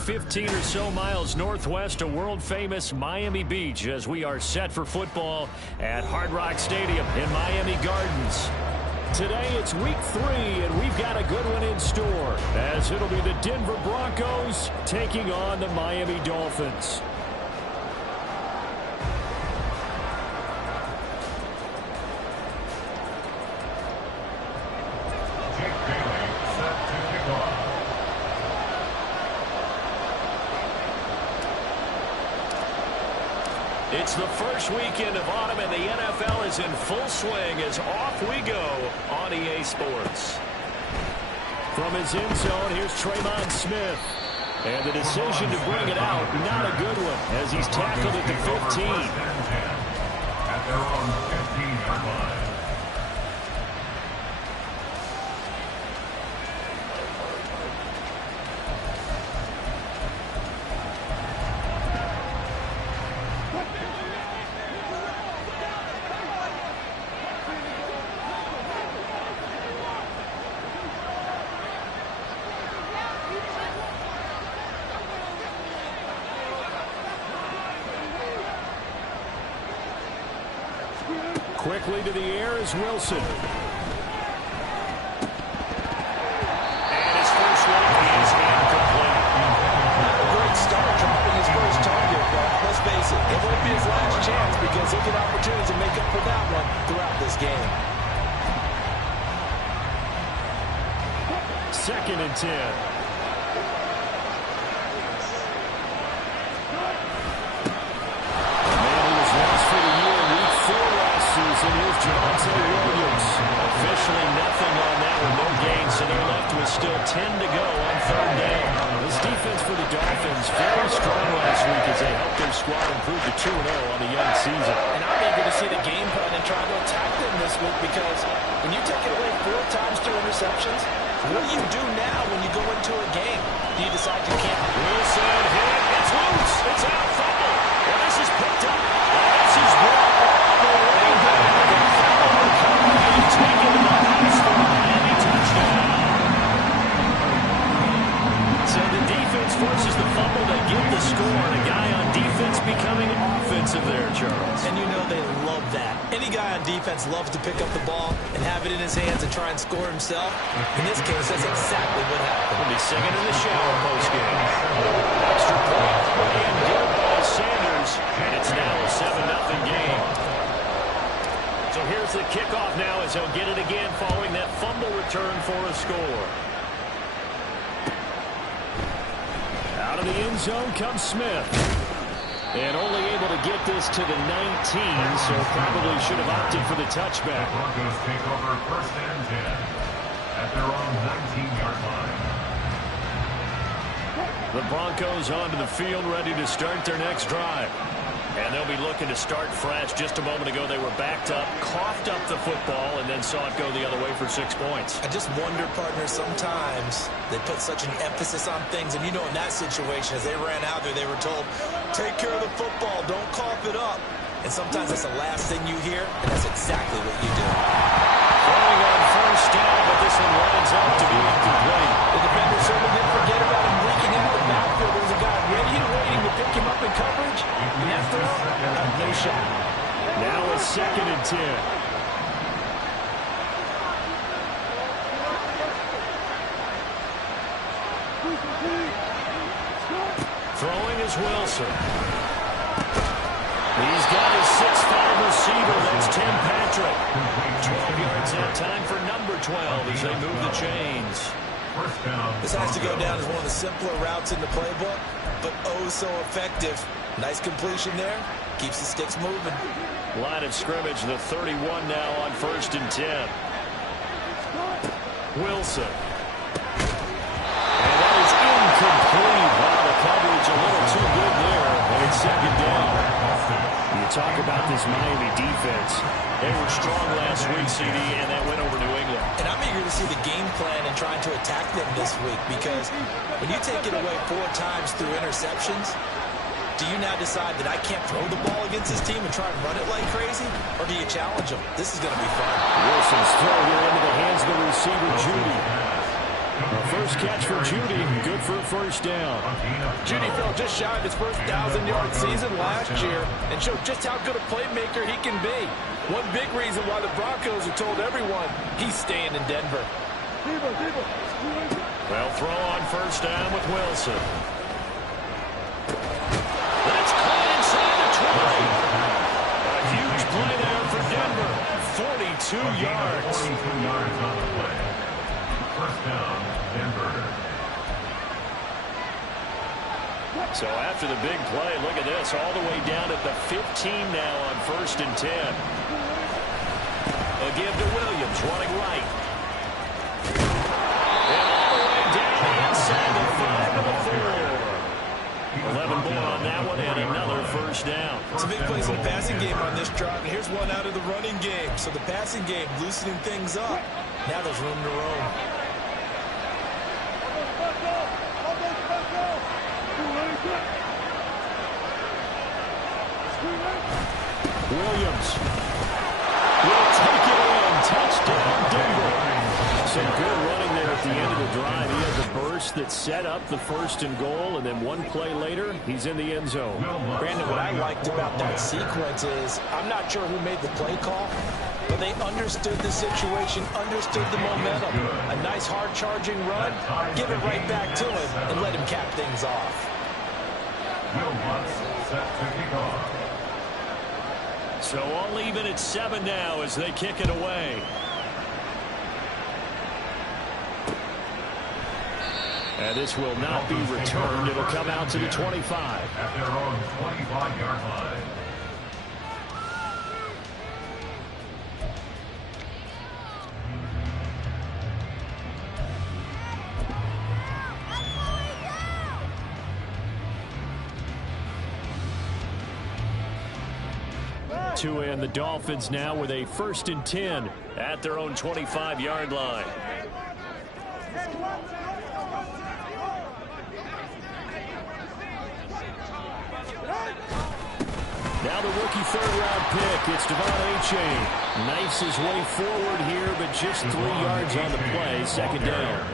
15 or so miles northwest of world-famous Miami Beach as we are set for football at Hard Rock Stadium in Miami Gardens. Today it's week 3, and we've got a good one in store as it'll be the Denver Broncos taking on the Miami Dolphins. It's the first weekend of autumn, and the NFL is in full swing as off we go on EA Sports. From his end zone, here's Tremon Smith. And the decision to bring it out, not a good one, as he's tackled at the 15. At their own 15-yard line. Quickly to the air is Wilson. And his first look is incomplete. Not a great start dropping his first target, but let's face it, it won't be his last chance because he'll get opportunities to make up for that one throughout this game. 2nd and 10. And here's Johnson Williams. Officially nothing on that with no gain, so they're left with still 10 to go on 3rd down. This defense for the Dolphins very strong last week as they helped their squad improve to 2-0 on the young season. And I'm eager to see the game plan and try to attack them this week because when you take it away 4 times through interceptions, what do you do now when you go into a game? Do you decide you can't? Wilson hit. It's loose. It's out. Fumble. Well, this is picked up. This is brought all the way back. So the defense forces the fumble. They get the score, and a guy on defense becoming offensive there, Charles. And you know they love that. Any guy on defense loves to pick up the ball and have it in his hands and try and score himself. In this case, that's exactly what happened. We'll be singing in the shower postgame. Extra point put in good by Sanders, and it's now a 7-0 game. So here's the kickoff now as he'll get it again following that fumble return for a score. Out of the end zone comes Smith. And only able to get this to the 19, so probably should have opted for the touchback. The Broncos take over 1st and 10 at their own 19-yard line. The Broncos onto the field ready to start their next drive. And they'll be looking to start fresh. Just a moment ago, they were backed up, coughed up the football, and then saw it go the other way for 6 points. I just wonder, partner, sometimes they put such an emphasis on things. And, you know, in that situation, as they ran out there, they were told, take care of the football, don't cough it up. And sometimes that's the last thing you hear, and that's exactly what you do. Throwing on 1st down, but this one lines up to be incomplete. The defender certainly didn't forget about him leaking out the backfield. There was a guy ready and waiting to pick him up in coverage. And that throw, no shot. Now it's 2nd and 10. Throwing is Wilson. He's got his 6'5" receiver. That's Tim Patrick. 12 yards that time for number 12 as they move the chains. This has to go down as one of the simpler routes in the playbook, but oh so effective. Nice completion there. Keeps the sticks moving. Line of scrimmage, the 31 now on 1st and 10. Wilson. And that is incomplete. Wow, the coverage a little too good there. And it's 2nd down. You talk about this Miami defense. They were strong last week, CD, and that went over New England. And I'm eager to see the game plan and trying to attack them this week because when you take it away 4 times through interceptions, do you now decide that I can't throw the ball against this team and try and run it like crazy? Or do you challenge them? This is going to be fun. Wilson's throw here into the hands of the receiver, Judy. First catch for Jeudy, good for a first down. Jeudy fell just shy of his first 1,000-yard season last year and showed just how good a playmaker he can be. One big reason why the Broncos have told everyone he's staying in Denver. They'll throw on first down with Wilson. That's caught inside the 20. A huge play there for Denver. 42 yards. 42 yards on the play. First down, Denver. So after the big play, look at this, all the way down at the 15 now on 1st and 10. A give to Williams, running right. And all the way down inside the 5 to the 4. 11 more on that one, and another first down. Some big plays in the passing game on this drive, and here's one out of the running game. So the passing game loosening things up. Now there's room to roam. Williams will take it in. Touchdown, Denver. Some good running there at the end of the drive. He had the burst that set up the 1st and goal, and then one play later, he's in the end zone. Brandon, what I liked about that sequence is I'm not sure who made the play call, but they understood the situation, understood the momentum. A nice hard-charging run, give it right back to him, and let him cap things off. Will Lutz set to kick off. So all even at 7 now as they kick it away. And this will not be returned. It'll come out to the 25. At their own 25-yard line. To end the Dolphins now with a 1st and 10 at their own 25-yard line. Now the rookie 3rd-round pick, it's Devon Achane. Knifes his way forward here, but just 3 yards on the play, 2nd down.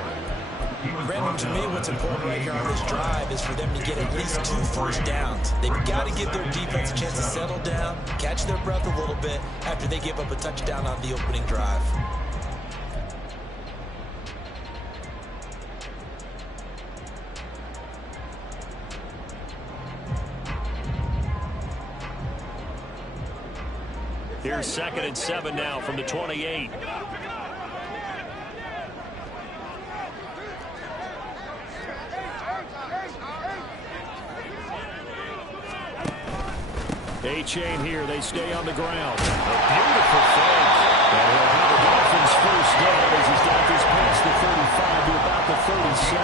Brandon, to me, what's important right here on this drive is for them to get at least 2 first downs. They've got to give their defense a chance to settle down, catch their breath a little bit after they give up a touchdown on the opening drive. Here's 2nd and 7 now from the 28. Achane here. They stay on the ground. A beautiful fake. And we'll have the Dolphins first down as he's got this past the 35 to about the 37.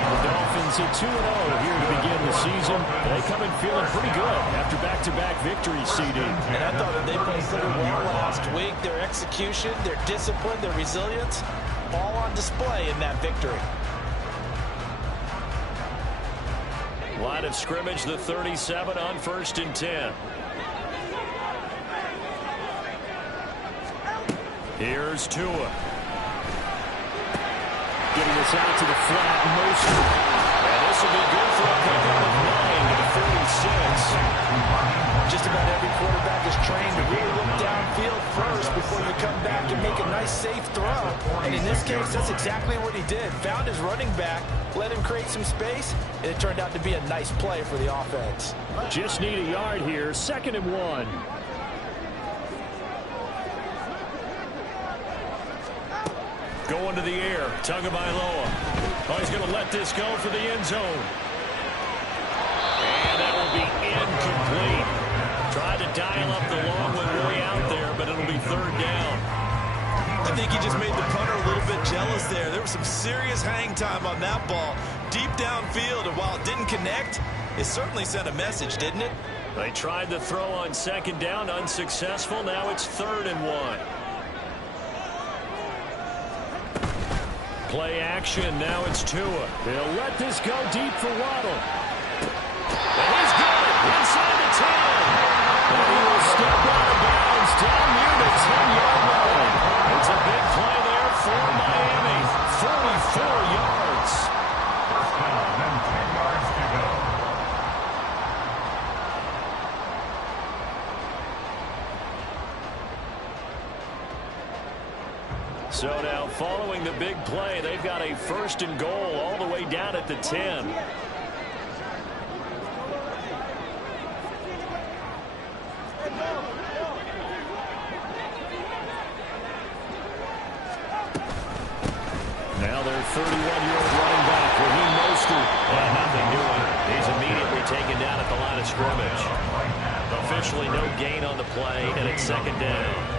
The Dolphins at 2-0 here to begin the season. They come in feeling pretty good after back-to-back victories, CD. And I thought that they played pretty well last week. Their execution, their discipline, their resilience, all on display in that victory. Line of scrimmage, the 37 on 1st and 10. Here's Tua. Getting this out to the flat, motion. And this will be good for a pickup of 9 to the 46. Just about every quarterback is trained to really look downfield first before you come back and make a nice, safe throw. And in this case, that's exactly what he did. Found his running back, let him create some space, and it turned out to be a nice play for the offense. Just need a yard here, 2nd and 1. Going to the air, Tagovailoa. Oh, he's going to let this go for the end zone. And that will be incomplete. Tried to dial up the long one way out there, but it'll be 3rd down. I think he just made the punter a little bit jealous there. There was some serious hang time on that ball, deep downfield, and while it didn't connect, it certainly sent a message, didn't it? They tried the throw on 2nd down, unsuccessful. Now it's 3rd and 1. Play action, now it's Tua. They'll let this go deep for Waddle. And he's got it inside the 10. And he will step out of bounds down near the 10-yard line. It's a big play there for Miami. 44 yards. So now following the big play, they've got a 1st and goal all the way down at the 10. Now their 31-year-old running back, Raheem Mostert. And nothing doing. He's immediately taken down at the line of scrimmage. Officially no gain on the play, and it's 2nd down.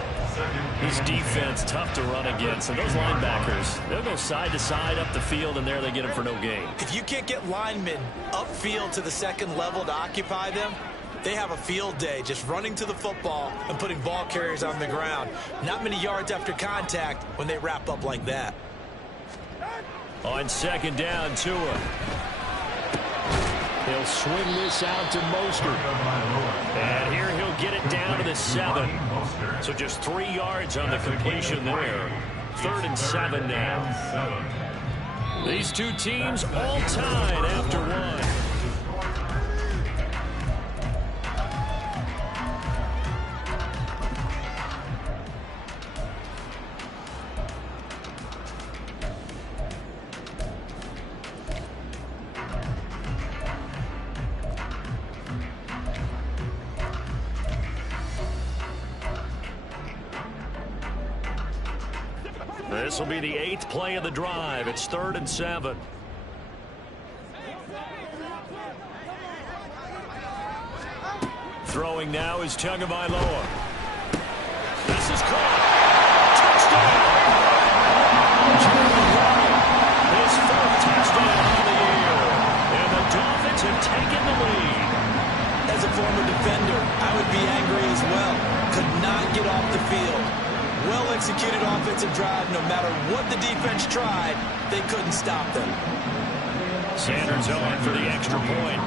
This defense tough to run against, and those linebackers, they'll go side to side up the field, and there they get them for no gain. If you can't get linemen upfield to the 2nd level to occupy them, they have a field day just running to the football and putting ball carriers on the ground. Not many yards after contact when they wrap up like that. On 2nd down, Tua. He'll swing this out to Mostert. And here he'll get it down to the 7. So just 3 yards on the completion there. 3rd and 7 now. These two teams all tied after 1. This will be the 8th play of the drive. It's 3rd and 7. Throwing now is Tagovailoa. This is caught. Touchdown! His 4th touchdown of the year. And the Dolphins have taken the lead. As a former defender, I would be angry as well. Could not get off the field. Well-executed offensive drive. No matter what the defense tried, they couldn't stop them. Sanders on for the extra point.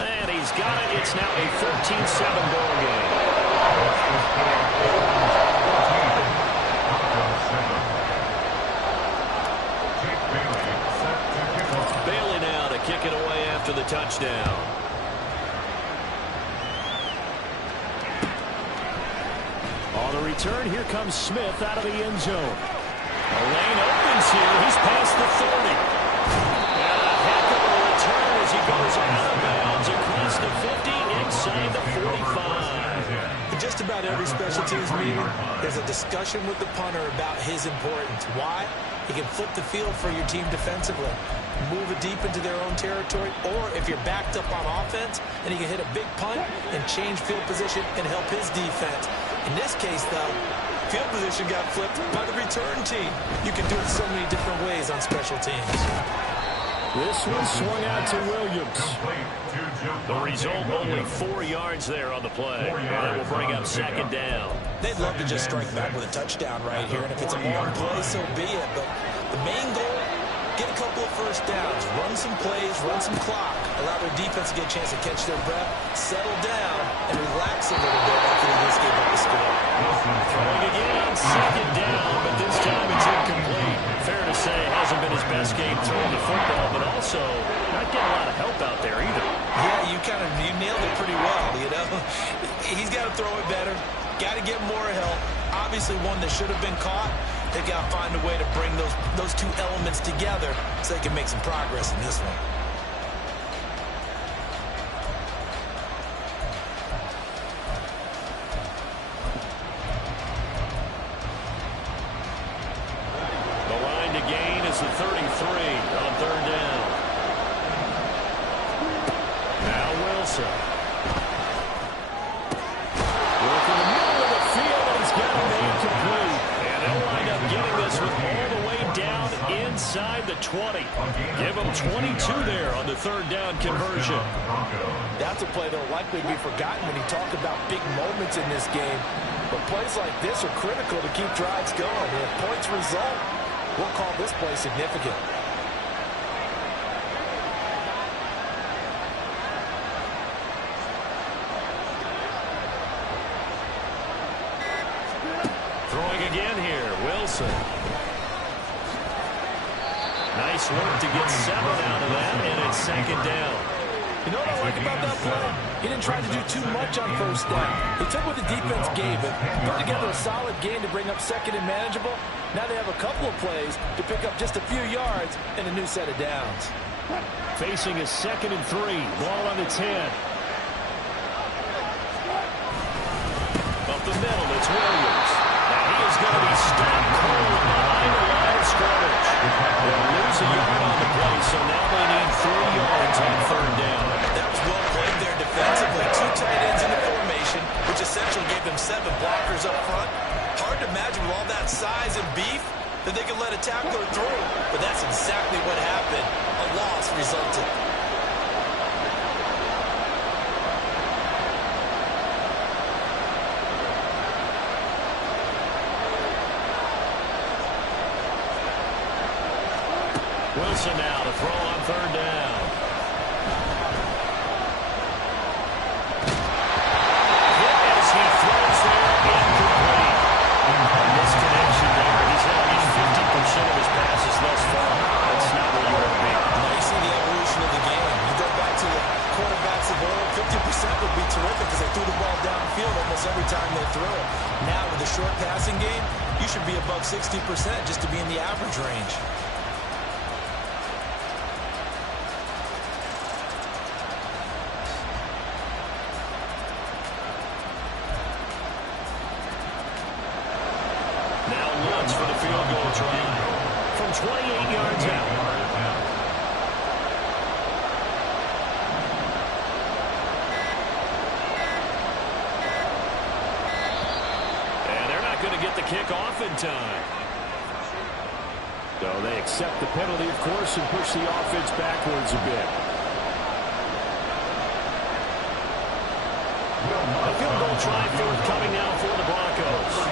And he's got it. It's now a 13-7 ball game. Bailey now to kick it away after the touchdown. On the return, here comes Smith out of the end zone. A lane opens here. He's past the 30. And a heck of a return as he goes out of bounds across the 50 inside the 45. In just about every special teams meeting, there's a discussion with the punter about his importance. Why? He can flip the field for your team defensively, move it deep into their own territory, or if you're backed up on offense, and he can hit a big punt and change field position and help his defense. In this case, though, field position got flipped by the return team. You can do it so many different ways on special teams. This one swung out to Williams. The result, only 4 yards there on the play. And that will bring up 2nd down. They'd love to just strike back with a touchdown right here, and if it's a long play, so be it. But the main goal, get a couple of first downs, run some plays, run some clock, allow their defense to get a chance to catch their breath, settle down, and relax a little bit after they just gave up the score. Throwing again, 2nd down, but this time it's incomplete. Fair to say, hasn't been his best game throwing the football, but also not getting a lot of help out there either. Yeah, you nailed it pretty well, you know. He's got to throw it better, got to get more help. Obviously one that should have been caught. They've got to find a way to bring those two elements together so they can make some progress in this one. The line to gain is the 33 on 3rd down. Now Wilson. Working the middle of the field, and he's got it incomplete. And they'll wind up getting this one all the way down inside the 20. Give them 22 there on the 3rd down conversion. That's a play that will likely be forgotten when you talk about big moments in this game. But plays like this are critical to keep drives going. And if points result, we'll call this play significant. Throwing again here, Wilson. Nice work to get 7 out of that, and it's 2nd down. You know what I like about that play? He didn't try to do too much on first down. He took what the defense gave him, put together a solid game to bring up second and manageable. Now they have a couple of plays to pick up just a few yards and a new set of downs. Facing a 2nd and 3. Ball on the 10. Up the middle, it's Williams. And he is going to be stopped cold behind the line of scrimmage. They'll lose a yard on the play, so now they need 3 yards on 3rd down. That was well played there defensively. 2 tight ends in the formation, which essentially gave them 7 blockers up front. Hard to imagine with all that size and beef that they could let a tackler through. But that's exactly what happened. A loss resulted. Wilson now to throw on 3rd down. Hit as he throws there, incomplete. Misconnection there. He's had at least 50% of his passes thus far. That's not where you want to be. Now you see the evolution of the game. You go back to the quarterbacks of old, 50% would be terrific because they threw the ball downfield almost every time they threw it. Now with the short passing game, you should be above 60% just to be in the average range. For the field goal try from 28 yards out. And they're not going to get the kick off in time. So they accept the penalty, of course, and push the offense backwards a bit. A field goal try forthcoming now for the Broncos.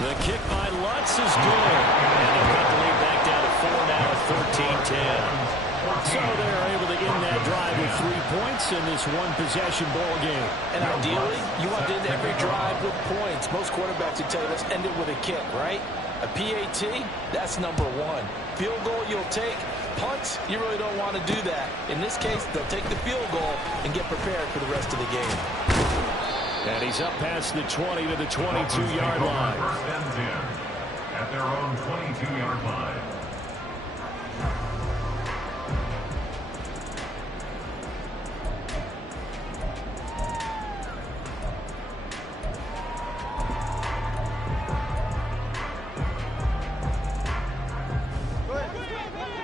The kick by Lutz is good. And they've got the lead back down to 4 now at 13-10. So they're able to end that drive with 3 points in this one-possession ball game. And ideally, you want to end every drive with points. Most quarterbacks would tell you, let's end it with a kick, right? A PAT, that's number 1. Field goal you'll take. Punts, you really don't want to do that. In this case, they'll take the field goal and get prepared for the rest of the game. And he's up past the 20 to the 22-yard line. First and 10 at their own 22-yard line.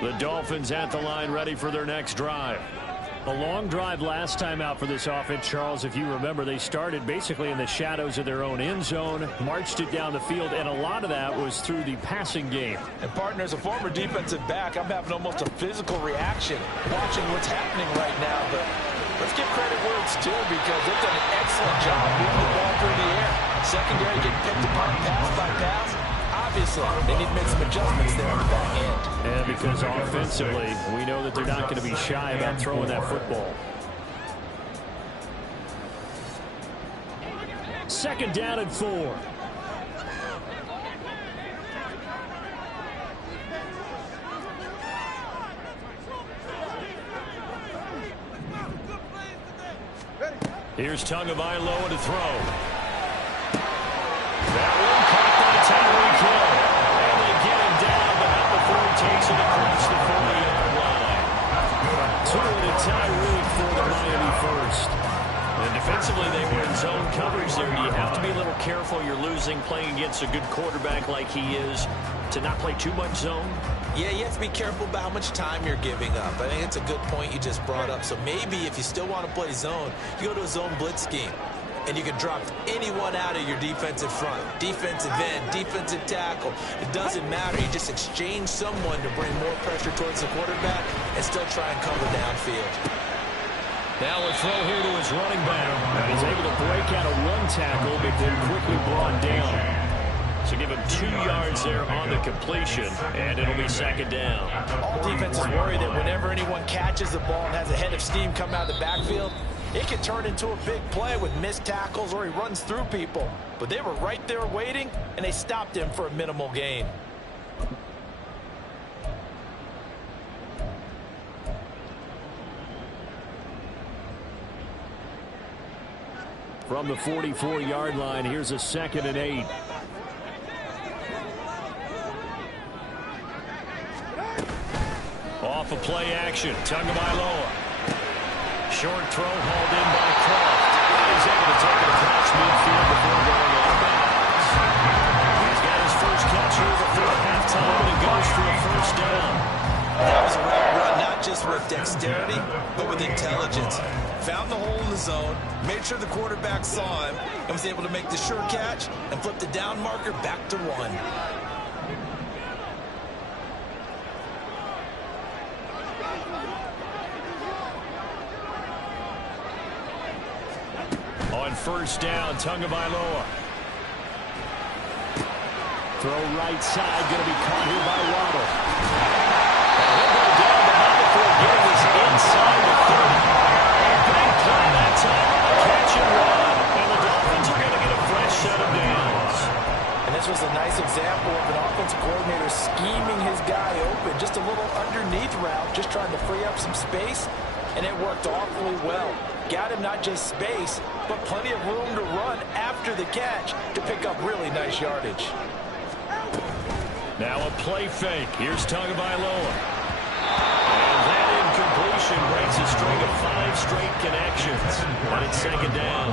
The Dolphins at the line, ready for their next drive. A long drive last time out for this offense, Charles. If you remember, they started basically in the shadows of their own end zone, marched it down the field, and a lot of that was through the passing game. And, partner, as a former defensive back, I'm having almost a physical reaction watching what's happening right now. But let's give credit where it's due because they've done an excellent job moving the ball through the air. Secondary getting picked apart pass by pass. Obviously, they need to make some adjustments there on the back end. And because offensively, we know that they're not going to be shy about throwing that football. 2nd down and 4. Here's Tagovailoa to throw. That one caught by Tyreek Hill. And they get him down, but out before he takes it across the 40-yard line. 2 to Tyreek for the Miami first. And defensively, they were in zone coverage there. You have to be a little careful. You're losing playing against a good quarterback like he is to not play too much zone. Yeah, you have to be careful about how much time you're giving up. I think it's a good point you just brought up. So maybe if you still want to play zone, you go to a zone blitz scheme. And you can drop anyone out of your defensive front. Defensive end, defensive tackle. It doesn't matter. You just exchange someone to bring more pressure towards the quarterback and still try and cover downfield. Now a throw here to his running back. And he's able to break out a one tackle, but then quickly brought down. So give him 2 yards there on the completion, and it'll be 2nd down. All defenses worry that whenever anyone catches the ball and has a head of steam come out of the backfield, it can turn into a big play with missed tackles or he runs through people. But they were right there waiting, and they stopped him for a minimal gain. from the 44-yard line. Here's a 2nd and 8. Off of play action, Tagovailoa. Short throw hauled in by Kraft. He's able to take it across midfield before going out of bounds. He's got his first catch here before halftime, and it goes for a first down. That was a route run, not just with dexterity, but with intelligence. Found the hole in the zone, made sure the quarterback saw him, and was able to make the sure catch and flip the down marker back to 1. On first down, Tagovailoa. Throw right side, going to be caught here by Waddle. And he'll go down behind before getting this inside the 30. Big play that time on the catch and run. And the Dolphins are going to get a fresh set of downs. And this was a nice example of an offensive coordinator scheming his guy open. Just a little underneath route, just trying to free up some space. And it worked awfully well. Got him not just space, but plenty of room to run after the catch to pick up really nice yardage. Now a play fake. Here's Tagovailoa. And that incompletion breaks a string of 5 straight connections. And it's 2nd down.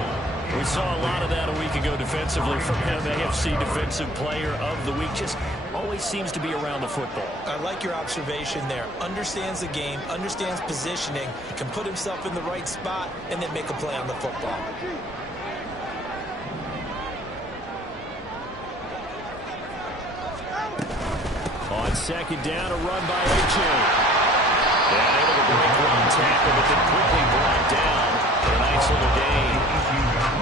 We saw a lot of that a week ago defensively from him. AFC Defensive Player of the Week. Just always seems to be around the football. I like your observation there. Understands the game, understands positioning, can put himself in the right spot, and then make a play on the football. On 2nd down, a run by A.J. And able to break one tackle, but then quickly brought down for a nice little gain.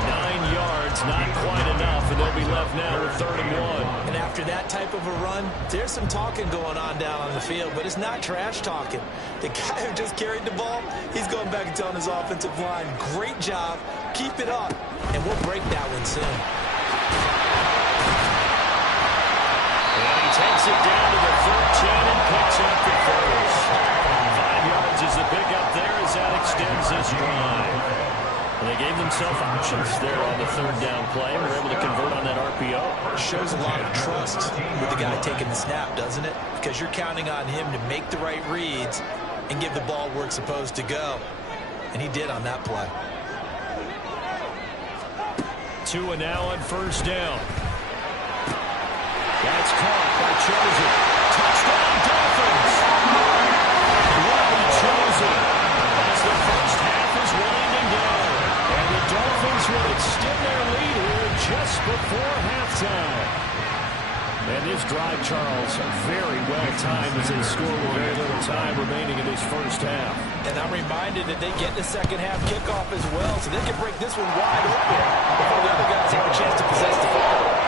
9 yards, not quite enough, and they'll be left now with 3rd and 1. And after that type of a run, there's some talking going on down on the field, but it's not trash talking. The guy who just carried the ball, he's going back and telling his offensive line, great job, keep it up, and we'll break that one soon. And he takes it down to the 13 and picks up the first. 5 yards is the pickup there as that extends this drive. And they gave themselves options there on the 3rd down play and were able to convert on that RPO. Shows a lot of trust with the guy taking the snap, doesn't it? Because you're counting on him to make the right reads and give the ball where it's supposed to go. And he did on that play. Tua now on 1st down. That's caught by Chosen. Touchdown, Dolphins! Well chosen as the first half is winding down. And the Dolphins will extend their lead here just before halftime. And this drive, Charles, very well timed as they score with very little time remaining in this first half. And I'm reminded that they get the second half kickoff as well, so they can break this one wide open before the other guys have a chance to possess the football.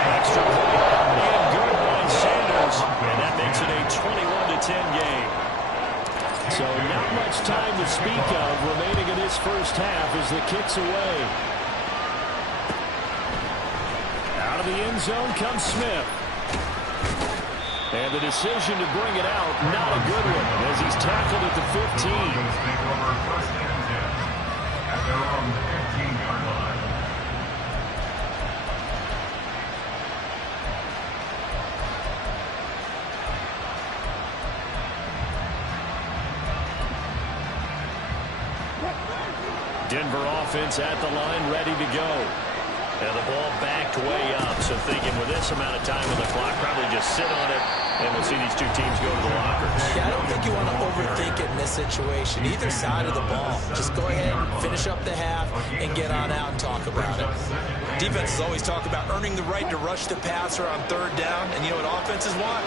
Extra point and good by Sanders, and that makes it a 21-10 game. So not much time to speak of remaining in this first half as the kick's away. Out of the end zone comes Smith. And the decision to bring it out, not a good one, as he's tackled at the 15. Take over 1st and 10 at their own 15-yard line. Denver offense at the line, ready to go. And the ball backed way up, so thinking with this amount of time on the clock, probably just sit on it, and we'll see these two teams go to the lockers. Yeah, I don't think you want to overthink it in this situation, either side of the ball. Just go ahead, finish up the half, and get on out and talk about it. Defenses always talk about earning the right to rush the passer on 3rd down, and you know what offenses want?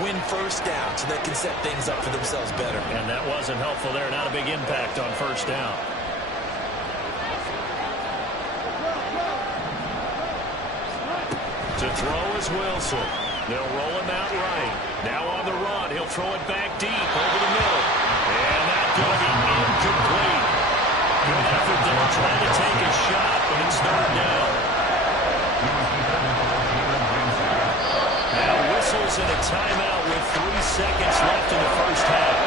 Win 1st down so they can set things up for themselves better. And that wasn't helpful there. Not a big impact on 1st down. To throw is Wilson. They'll roll him out right. Now on the run. He'll throw it back deep over the middle. And that's going to be incomplete. Good effort there trying to take a shot, but it's 3rd down. Now whistles in a timeout with 3 seconds left in the first half.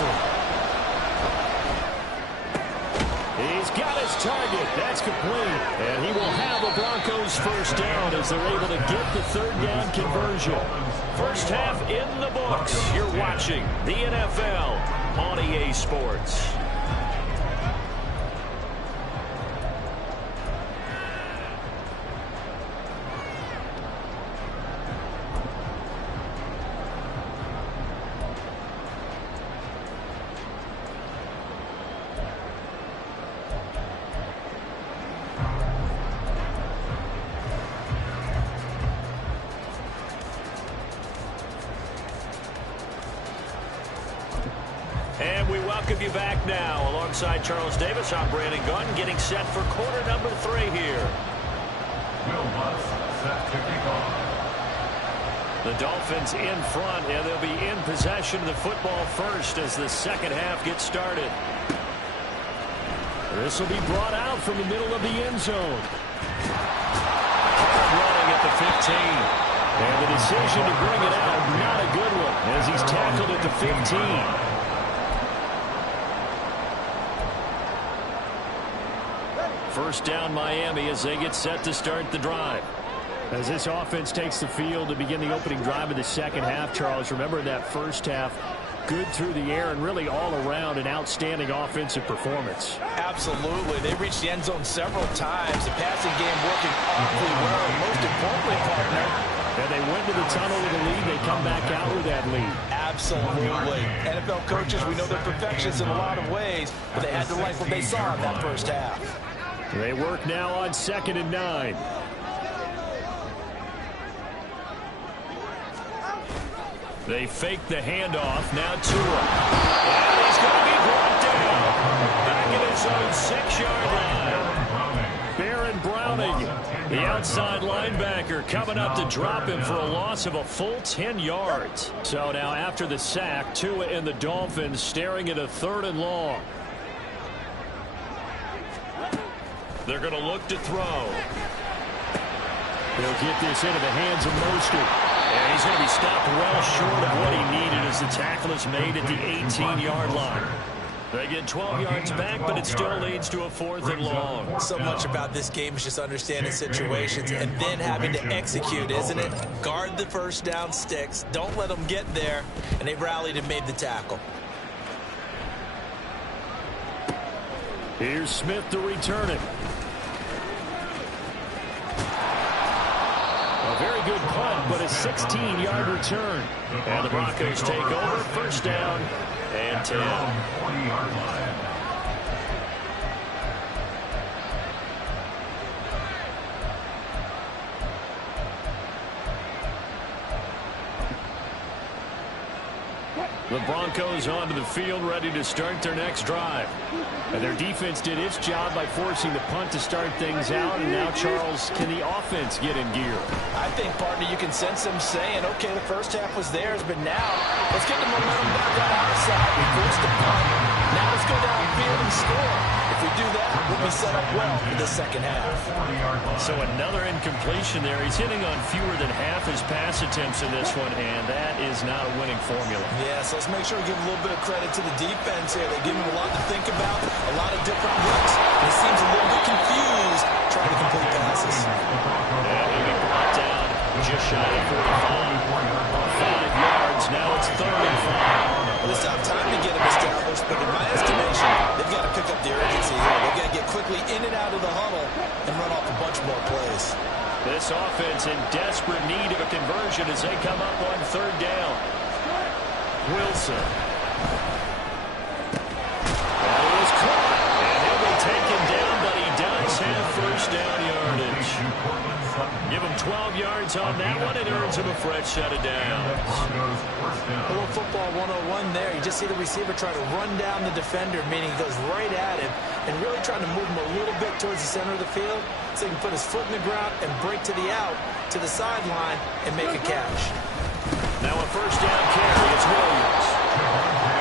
whistle. He's got his target. That's complete. And he will have the Broncos first down as they're able to get the third down conversion. First half in the books. You're watching the NFL on EA Sports. And we welcome you back now. Alongside Charles Davis, I'm Brandon Gaudin, getting set for quarter number 3 here. Will Lutz set to kick off. The Dolphins in front, and they'll be in possession of the football first as the second half gets started. This will be brought out from the middle of the end zone. Running at the 15. And the decision to bring it out, not a good one, as he's tackled at the 15. First down Miami as they get set to start the drive. As this offense takes the field to begin the opening drive of the second half, Charles, remember that first half, good through the air and really all around an outstanding offensive performance. Absolutely. They reached the end zone several times. The passing game working awfully well. And most importantly, partner, and they went to the tunnel with a lead. They come back out with that lead. Absolutely. NFL coaches, we know they're perfectionists in a lot of ways, but they had to like what they saw in that first half. They work now on 2nd and 9. They fake the handoff. Now Tua. And he's going to be brought down. Back in his own 6-yard line. Baron Browning, the outside linebacker, coming up to drop him for a loss of a full 10 yards. So now after the sack, Tua and the Dolphins staring at a 3rd and long. They're going to look to throw. They'll get this into the hands of Mostert. And he's going to be stopped well short of what he needed as the tackle is made at the 18-yard line. They get 12 yards back, but it still leads to a 4th and long. So much about this game is just understanding situations and then having to execute, isn't it? Guard the first down sticks. Don't let them get there. And they rallied and made the tackle. Here's Smith to return it. A very good punt, but a 16-yard return. And the Broncos take over. First down and 10. 40-yard line. The Broncos onto the field, ready to start their next drive. And their defense did its job by forcing the punt to start things out. And now, Charles, can the offense get in gear? I think, partner, you can sense them saying, okay, the first half was theirs, but now let's get the momentum back on our side. We forced the punt. Now let's go downfield and score. If we do that, we'll be set up well for the second half. So another incompletion there. He's hitting on fewer than half his pass attempts in this one, and that is not a winning formula. Yeah, so let's make sure we give a little bit of credit to the defense here. They give him a lot to think about, a lot of different looks. He seems a little bit confused trying to complete passes. And he'll be brought down just shy of 45. 5 yards. Now it's 3rd and 5. Well, this have time to get him established, but in my estimation, they've got to pick up the urgency here. They've got to get quickly in and out of the huddle and run off a bunch more plays. This offense in desperate need of a conversion as they come up on 3rd down. Wilson. That was caught. And he'll be taken down, but he does have first down yardage. Give him 12 yards on that one. It earns him a fresh set of downs. A little football 101 there. You just see the receiver try to run down the defender, meaning he goes right at him and really trying to move him a little bit towards the center of the field so he can put his foot in the ground and break to the out, to the sideline, and make a catch. Now a first down carry. It's Williams.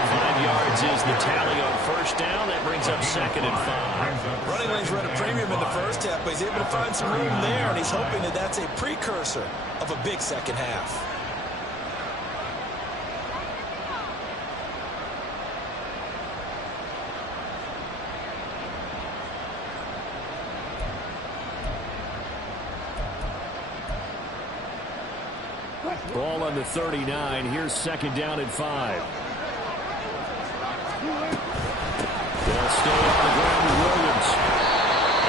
5 yards is the tally on first down. That brings up 2nd and 5. Running lanes were at a premium in the first half, but he's able to find some room there, and he's hoping that that's a precursor of a big second half. Ball on the 39. Here's second down and 5. They'll stay on the ground with Williams.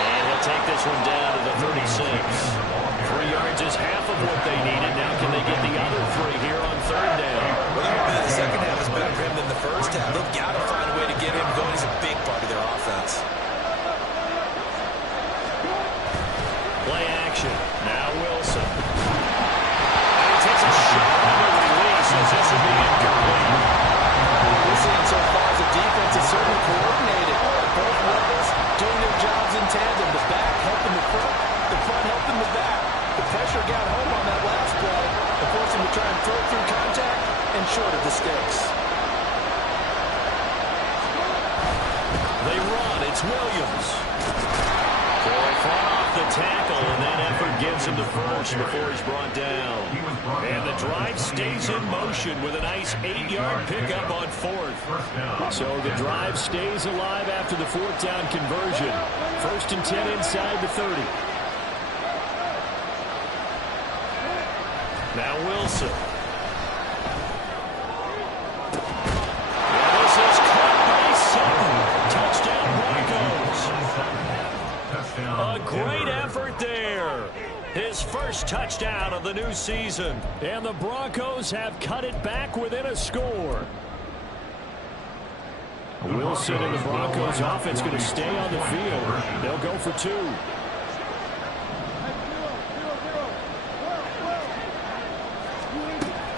And he'll take this one down to the 36. 3 yards is half of what they needed. Now can they get the other 3 here on third down? Well, the second half is better for him than the first half. They've got to find a way to get him going. He's a big part of their offense. Play action. Now Wilson. And he takes a shot on the release as this will be incomplete. We're seeing so far as the defense is certainly coordinated. Both levels doing their jobs in tandem. The back helping the front helping the back. The pressure got home on that last play and forced him to try and throw through contact and short of the sticks. They run. It's Williams. Boy, fought off the tackle, and that effort gives him the first before he's brought down. And the drive stays in motion with a nice 8-yard pickup on fourth. So the drive stays alive after the fourth down conversion. 1st and 10 inside the 30. Now Wilson. And this is caught by Sutton. Touchdown Broncos. A great effort there. His first touchdown of the new season. And the Broncos have cut it back within a score. Wilson and the Broncos offense going to stay on the field. They'll go for 2.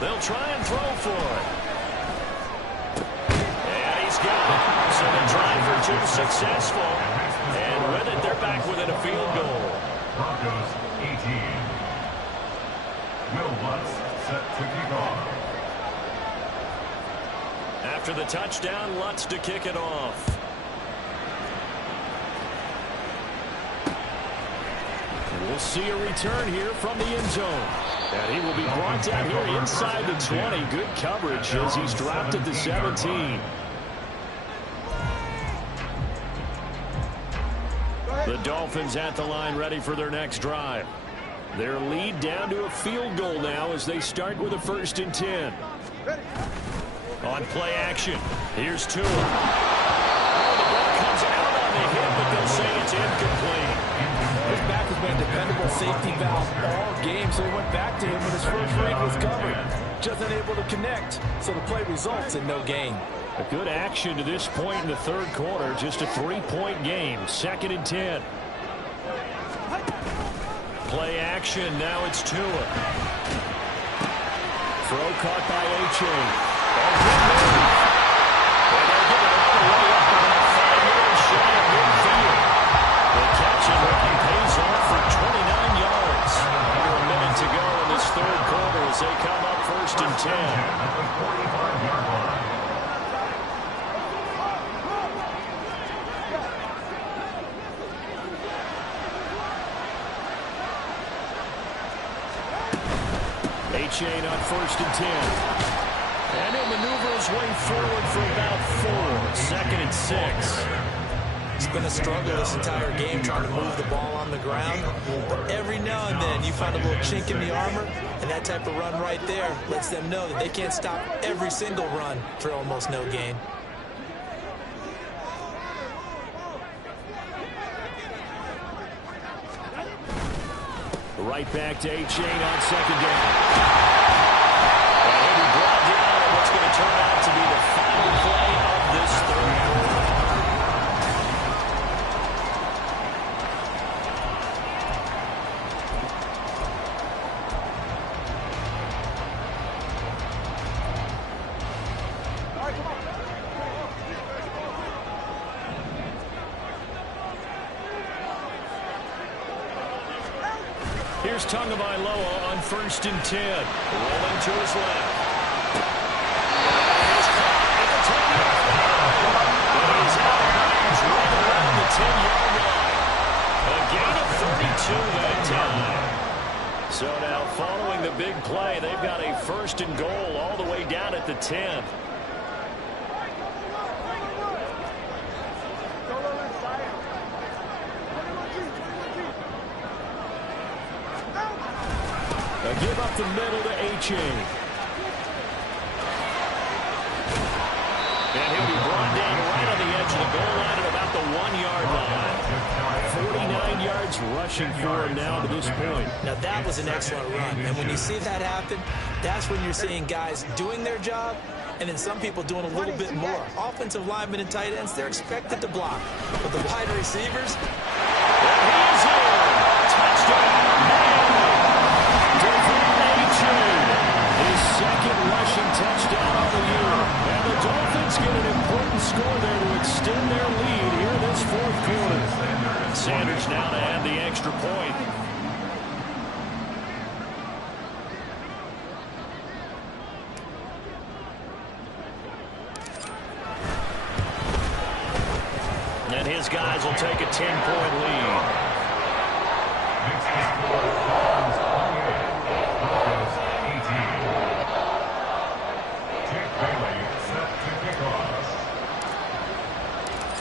They'll try and throw for it. And he's got it. So the drive for 2 successful. And with it, they're back within a field goal. Broncos 18. Will Lutz set to kick off. After the touchdown, Lutz to kick it off. We'll see a return here from the end zone. And he will be brought down here inside the 20. Good coverage as he's dropped at the 17. The Dolphins at the line ready for their next drive. Their lead down to a field goal now as they start with a 1st and 10. On play action, here's Tua. Oh, the ball comes out on the hit, but they'll say it's incomplete. His back has been a dependable safety valve all game, so he went back to him when his first read was covered. Just unable to connect, so the play results in no gain. A good action to this point in the third quarter. Just a 3-point game. 2nd and 10. Play action. Now it's Tua. Throw caught by A-Chain. And they'll get it all the way up about 5 yards shy of midfield. The catch and run pays off for 29 yards. Under a minute to go in this third quarter as they come up 1st and 10. At the 45-yard line. A-Chain on 1st and 10. And he'll maneuver his way forward for about 4. 2nd and 6. It's been a struggle this entire game trying to move the ball on the ground. But every now and then you find a little chink in the armor, and that type of run right there lets them know that they can't stop every single run for almost no gain. Right back to A-Chain on 2nd down. And he'll be brought down in what's going to turn out to be the final play of this third quarter. Here's Tagovailoa on 1st and 10. Rolling to his left. He's caught at the 10-yard line. And he's out of bounds right around the 10-yard line. A gain of 32 that time. So now following the big play, they've got a 1st and goal all the way down at the 10. They'll give up the middle to H.A. And he'll be brought down right on the edge of the goal line at about the 1-yard line. 49 yards rushing for him now to this point. Now that was an excellent run. And when you see that happen, that's when you're seeing guys doing their job and then some people doing a little bit more. Offensive linemen and tight ends, they're expected to block. But the wide receivers, and he's in. Touchdown, Miami. His second rushing touchdown of the year. And the Dolphins get an important score there to extend their lead here in this fourth quarter. Sanders now to add the extra point. And his guys will take a 10-point lead.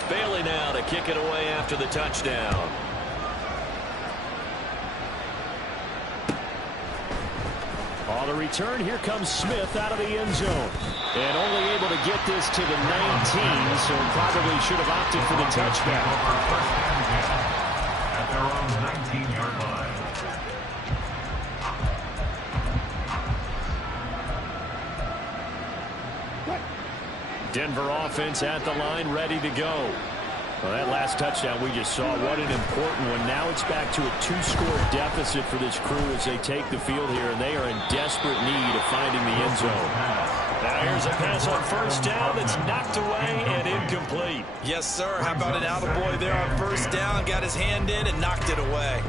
Bailey now to kick it away after the touchdown. On the return, here comes Smith out of the end zone. And only able to get this to the 19, so probably should have opted for the touchback. At their own 19-yard line. Denver offense at the line, ready to go. Well, that last touchdown we just saw, what an important one. Now it's back to a 2-score deficit for this crew as they take the field here, and they are in desperate need of finding the end zone. Now here's a pass on first down that's knocked away and incomplete. yes, sir. How about an attaboy there on first down? Got his hand in and knocked it away.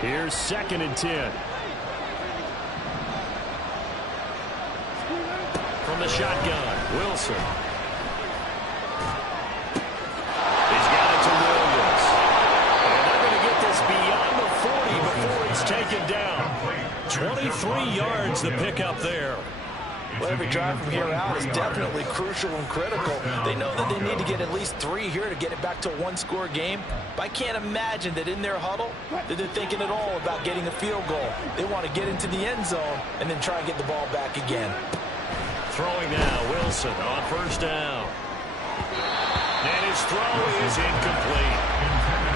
Here's 2nd and 10. From the shotgun, Wilson. He's got it to Williams. And they're going to get this beyond the 40 before it's taken down. 23 yards the pickup there. Well, every drive from here out is definitely crucial and critical. They know that they need to get at least 3 here to get it back to a 1-score game. But I can't imagine that in their huddle that they're thinking at all about getting a field goal. They want to get into the end zone and then try and get the ball back again. Throwing now, Wilson on first down. And his throw is incomplete.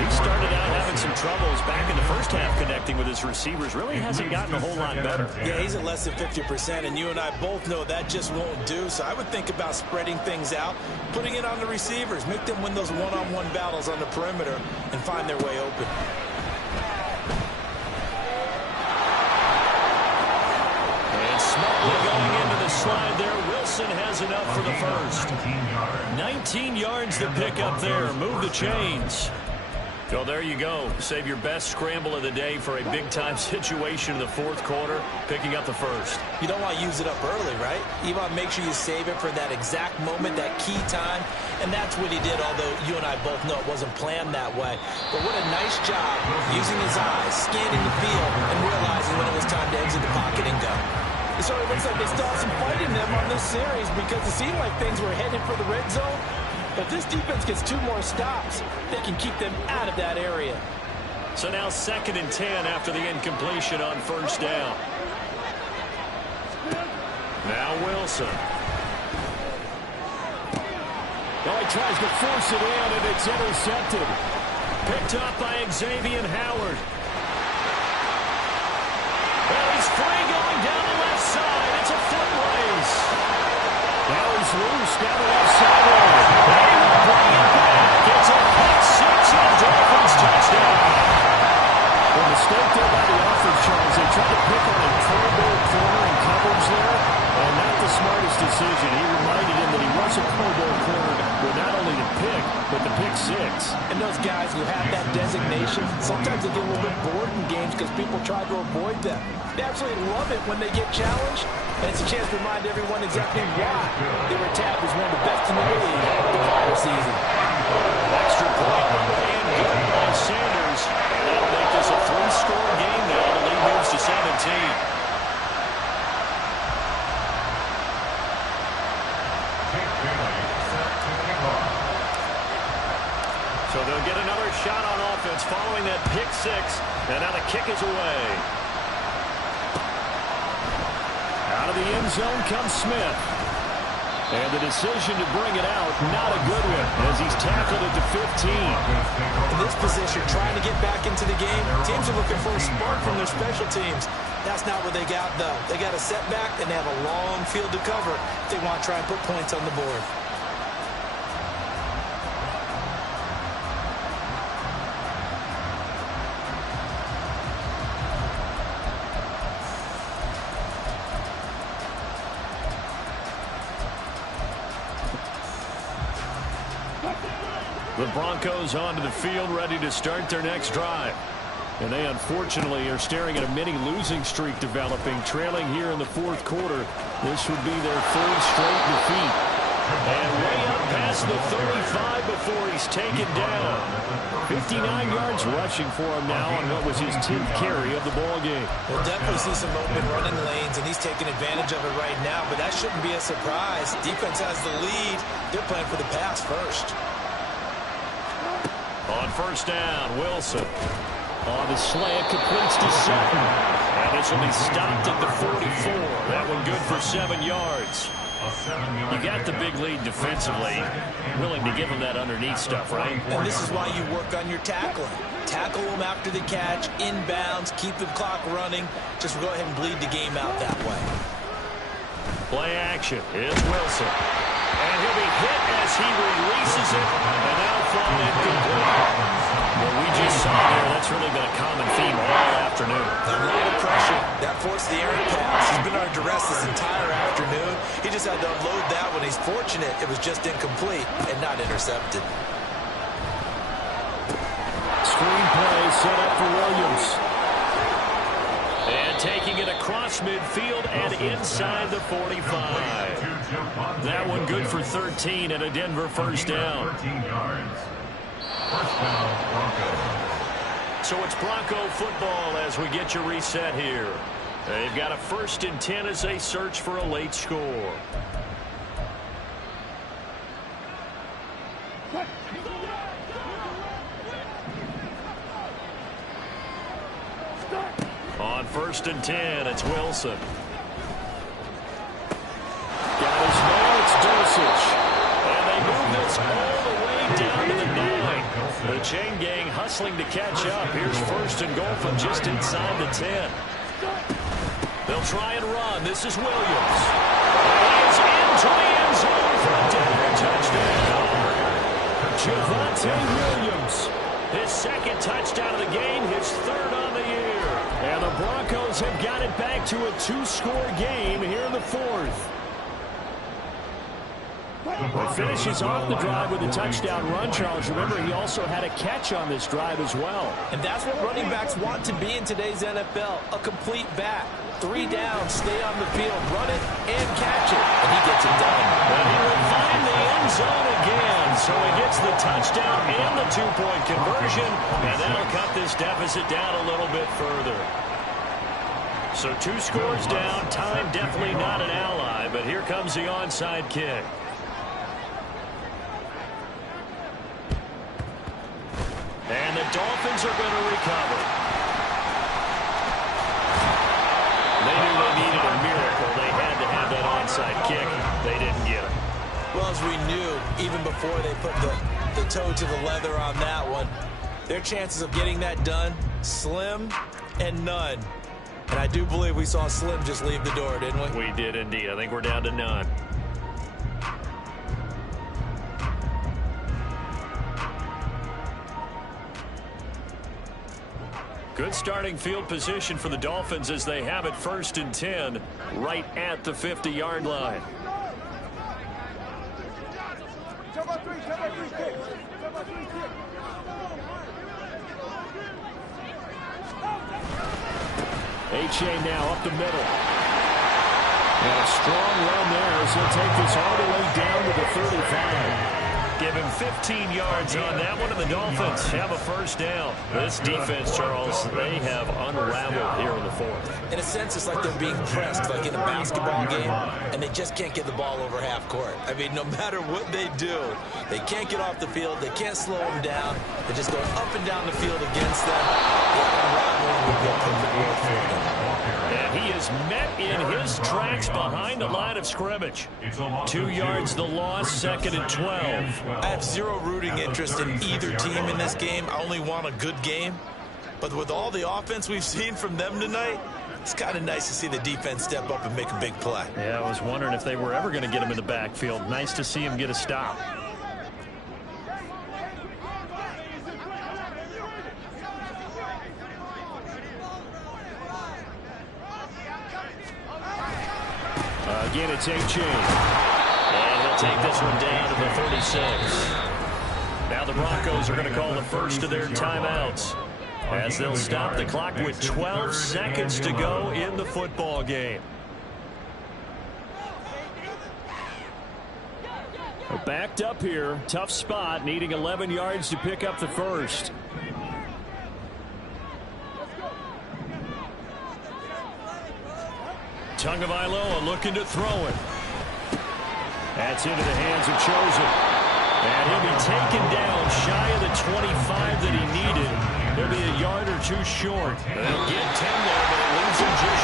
He started out having some troubles back in the first half connecting with his receivers. Really hasn't gotten a whole lot better. Yeah, he's at less than 50%, and you and I both know that just won't do. So I would think about spreading things out, putting it on the receivers, make them win those one-on-one battles on the perimeter, and find their way open. And smartly going into the slide there, Wilson has enough for the first. 19 yards to pick up there. Move the chains. Well, there you go. Save your best scramble of the day for a big-time situation in the fourth quarter, picking up the first. You don't want to use it up early, right? You want to make sure you save it for that exact moment, that key time, and that's what he did, although you and I both know it wasn't planned that way. But what a nice job using his eyes, scanning the field, and realizing when it was time to exit the pocket and go. It sort of looks like they still have some fight in them on this series because it seemed like things were headed for the red zone. But if this defense gets 2 more stops, they can keep them out of that area. So now 2nd and 10 after the incompletion on first down. Now Wilson. Oh, he tries to force it in, and it's intercepted. Picked up by Xavier Howard. Well, he's free going down the left side. It's a foot race. Now he's loose down the left sideline. They will bring it back. It's a pick 6 and Dolphins touchdown. The mistake there by the offense, Charles. They tried to pick on a Pro Bowl corner in coverage there, and not the smartest decision. He reminded him that he was a Pro Bowl corner with not only the pick, but the pick 6. And those guys who have that designation, sometimes they get a little bit bored in games because people try to avoid them. They absolutely love it when they get challenged, and it's a chance to remind everyone exactly why they were tapped as one of the best in the league the prior season. Extra point and good by Sanders. That'll make this a 3-score game now. The lead moves to 17. yards following that pick six. And now the kick is away. Out of the end zone comes Smith. And the decision to bring it out, not a good one, as he's tackled at the 15. In this position, trying to get back into the game, teams are looking for a spark from their special teams. That's not what they got, though. They got a setback, and they have a long field to cover if they want to try and put points on the board. The Broncos onto the field, ready to start their next drive. And they unfortunately are staring at a mini losing streak developing, trailing here in the fourth quarter. This would be their third straight defeat. And way up past the 35 before he's taken down. 59 yards rushing for him now on what was his 10th carry of the ball game. We'll definitely see some open running lanes, and he's taking advantage of it right now, but that shouldn't be a surprise. Defense has the lead. They're playing for the pass first. On first down, Wilson. On the slant, completes to Sutton. And this will be stopped at the 44. That one good for 7 yards. You got the big lead defensively. Willing to give him that underneath stuff, right? And this is why you work on your tackling. Tackle them after the catch, inbounds, keep the clock running. Just go ahead and bleed the game out that way. Play action. It's Wilson. And he'll be hit as he releases it. And that'll fall incomplete. What we just saw there, that's really been a common theme all afternoon. A lot of pressure. That forced the errant pass. He's been under duress this entire afternoon. He just had to unload that one. He's fortunate it was just incomplete and not intercepted. Screen play set up for Williams. And taking it across midfield and inside the 45. That one good for 13 and a Denver first down. 13 yards. First down, Broncos. So it's Bronco football as we get you reset here. They've got a 1st and 10 as they search for a late score. On 1st and 10, it's Wilson. Got his man, it's Dulcich. And they move this all the way down to the 9. The chain gang hustling to catch up. Here's 1st and goal from just inside the 10. They'll try and run. This is Williams. He's into the end zone for a Denver touchdown. Javonte Williams. His 2nd touchdown of the game, his 3rd on the year. And the Broncos have got it back to a 2-score game here in the 4th. He finishes off the drive with a touchdown run, Charles. Remember, he also had a catch on this drive as well. And that's what running backs want to be in today's NFL, a complete back. 3 down, stay on the field, run it, and catch it. And he gets it done. And he will find the end zone again. So he gets the touchdown and the 2-point conversion. And that'll cut this deficit down a little bit further. So 2 scores down. Time definitely not an ally. But here comes the onside kick. And the Dolphins are going to recover. They knew they needed a miracle. They had to have that onside kick. They didn't get it. Well, as we knew, even before they put the toe to the leather on that one, their chances of getting that done, slim and none. And I do believe we saw Slim just leave the door, didn't we? We did indeed. I think we're down to none. Good starting field position for the Dolphins as they have it 1st and 10 right at the 50-yard line. H.A. now up the middle. And a strong run there as he'll take this all the way down to the 35. Give him 15 yards on that one, and the Dolphins have a first down. This defense, Charles, they have unraveled here in the 4th. In a sense, it's like they're being pressed, like in a basketball game, and they just can't get the ball over half court. I mean, no matter what they do, they can't get off the field. They can't slow them down. They're just going up and down the field against them. The unraveling would be a perfect word for them. And he is met in his tracks behind the line of scrimmage. 2 yards the loss, 2nd and 12. I have zero rooting interest in either team in this game. I only want a good game. But with all the offense we've seen from them tonight, it's kind of nice to see the defense step up and make a big play. Yeah, I was wondering if they were ever going to get him in the backfield. Nice to see him get a stop. Again, it's A-Chain. And he'll take this one down to the 36. Now the Broncos are going to call the first of their timeouts, as they'll stop the clock with 12 seconds to go in the football game. We're backed up here. Tough spot, needing 11 yards to pick up the first. Tagovailoa looking to throw it. That's into the hands of Chosen. And he'll be taken down shy of the 25 that he needed. He'll be a yard or two short. They'll get 10 there, but it leaves him just